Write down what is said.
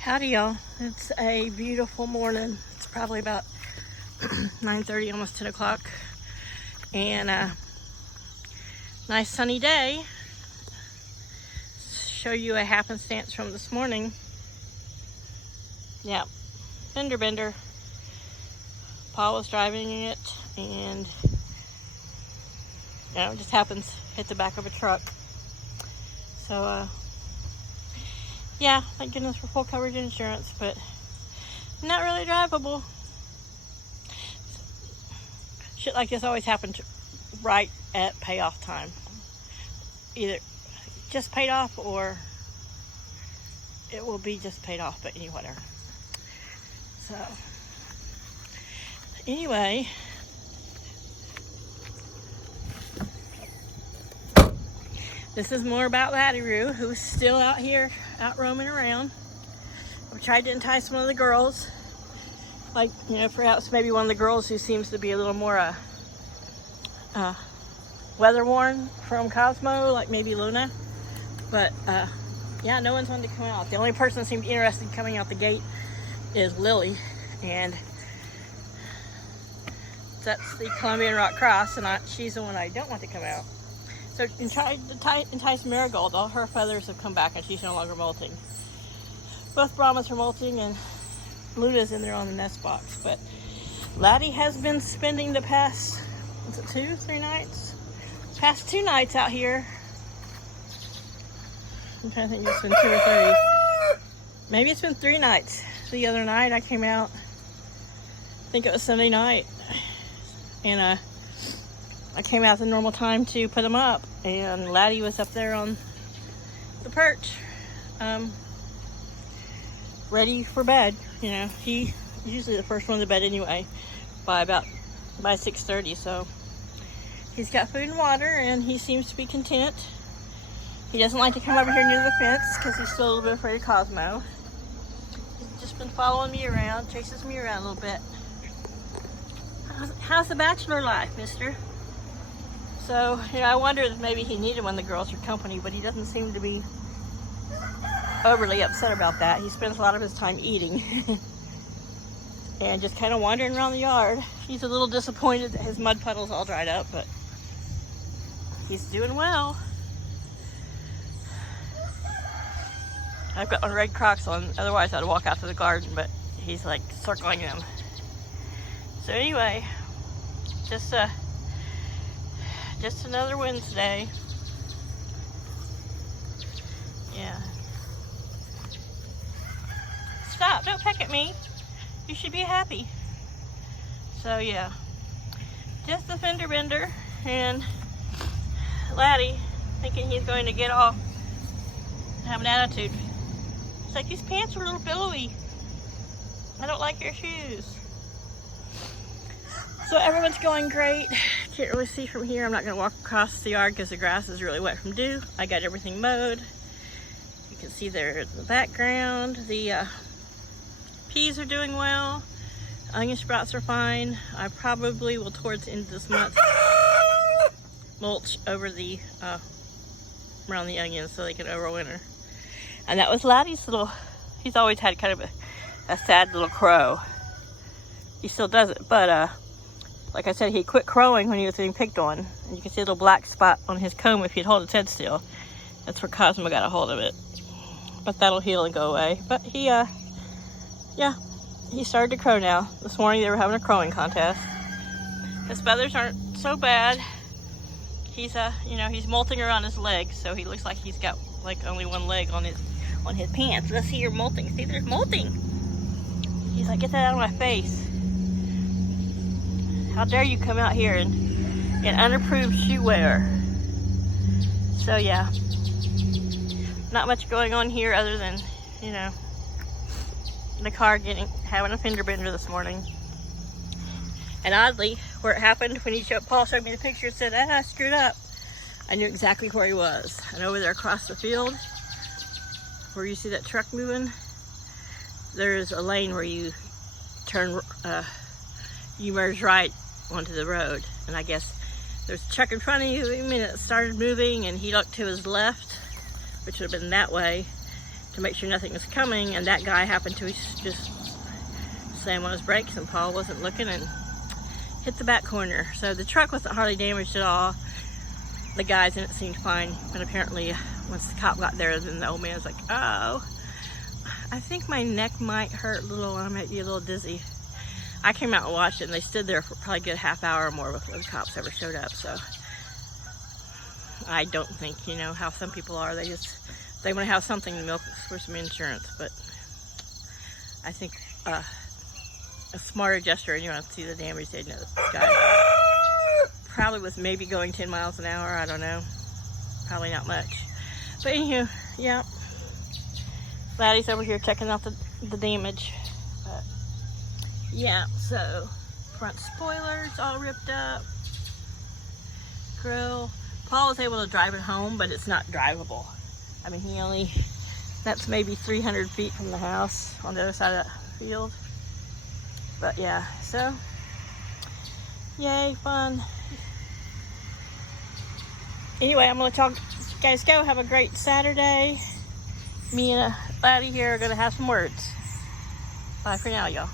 Howdy y'all, it's a beautiful morning. It's probably about 9:30, almost 10 o'clock, and nice sunny day. Show you a happenstance from this morning. Yeah, fender bender. Paul was driving it and it just happens, hit the back of a truck. So yeah, thank goodness for full coverage insurance, but not really drivable. Shit like this always happens right at payoff time. Either just paid off or it will be just paid off, but whatever. So anyway, this is more about Laddie, who's still out here, out roaming around. I've tried to entice one of the girls, like, perhaps maybe one of the girls who seems to be a little more weather worn from Cosmo, like maybe Luna. But yeah, no one's wanted to come out. The only person that seemed interested in coming out the gate is Lily, and that's the Colombian Rock Cross, and she's the one I don't want to come out. So in trying to entice Marigold, all her feathers have come back and she's no longer molting. Both Brahmas are molting and Luna's in there on the nest box. But Laddie has been spending the past, was it 2-3 nights? Past 2 nights out here. I'm trying to think if it's been 2 or 3. Maybe it's been 3 nights. The other night I came out, I think it was Sunday night. And I came out at the normal time to put them up, and Laddie was up there on the perch, ready for bed. He's usually the first one to bed anyway, by 6:30. So he's got food and water, and he seems to be content. He doesn't like to come over here near the fence because he's still a little bit afraid of Cosmo. He's just been following me around, chases me around a little bit. How's the bachelor life, mister? So, I wondered if maybe he needed one of the girls for company, but he doesn't seem to be overly upset about that. He spends a lot of his time eating and just kind of wandering around the yard. He's a little disappointed that his mud puddle's all dried up, but he's doing well. I've got my red Crocs on, otherwise I'd walk out to the garden, but he's like circling them. So anyway, just another Wednesday. Yeah. Stop, don't peck at me. You should be happy. So yeah, just the fender bender and Laddie thinking he's going to get off and have an attitude. It's like, these pants are a little billowy. I don't like your shoes. So everyone's going great. Can't really see from here. I'm not going to walk across the yard because the grass is really wet from dew. I got everything mowed. You can see there in the background. The peas are doing well. Onion sprouts are fine. I probably will, towards the end of this month, mulch over the around the onions so they can overwinter. And that was Laddie's little, he's always had kind of a sad little crow. He still does it, but like I said, he quit crowing when he was being picked on. And you can see a little black spot on his comb if he'd hold his head still. That's where Cosmo got a hold of it. But that'll heal and go away. But he, yeah, he started to crow now. This morning they were having a crowing contest. His feathers aren't so bad. He's, he's molting around his legs, so he looks like he's got like only one leg on his pants. Let's see your molting. See, there's molting. He's like, get that out of my face. How dare you come out here in unapproved shoe wear. So yeah, not much going on here other than, the car having a fender bender this morning. And oddly, where it happened, when Paul showed me the picture and said, I screwed up, I knew exactly where he was. And over there across the field, where you see that truck moving, there's a lane where you turn, you merge right onto the road. And I guess there's a truck in front of you, and it started moving, and he looked to his left, which would have been that way, to make sure nothing was coming, and that guy happened to just slam on his brakes, and Paul wasn't looking and hit the back corner. So the truck wasn't hardly damaged at all. The guys in it seemed fine, but apparently once the cop got there, then the old man was like, oh, I think my neck might hurt a little, I might be a little dizzy. I came out and watched it, and they stood there for probably a good half hour or more before the cops ever showed up. So I don't think, you know, how some people are, they want to have something to milk for some insurance. But I think a smarter gesture, and you want to see the damage, they'd know this guy probably was maybe going 10 miles an hour. I don't know, probably not much. But anywho, yeah, Laddie's over here checking out the damage. But yeah, so front spoilers all ripped up, grill. Paul was able to drive it home, but it's not drivable. I mean, that's maybe 300 feet from the house on the other side of the field. But yeah, so yay, fun. Anyway, I'm gonna let you guys go. Have a great Saturday. Me and Laddie here are gonna have some words. Bye for now, y'all.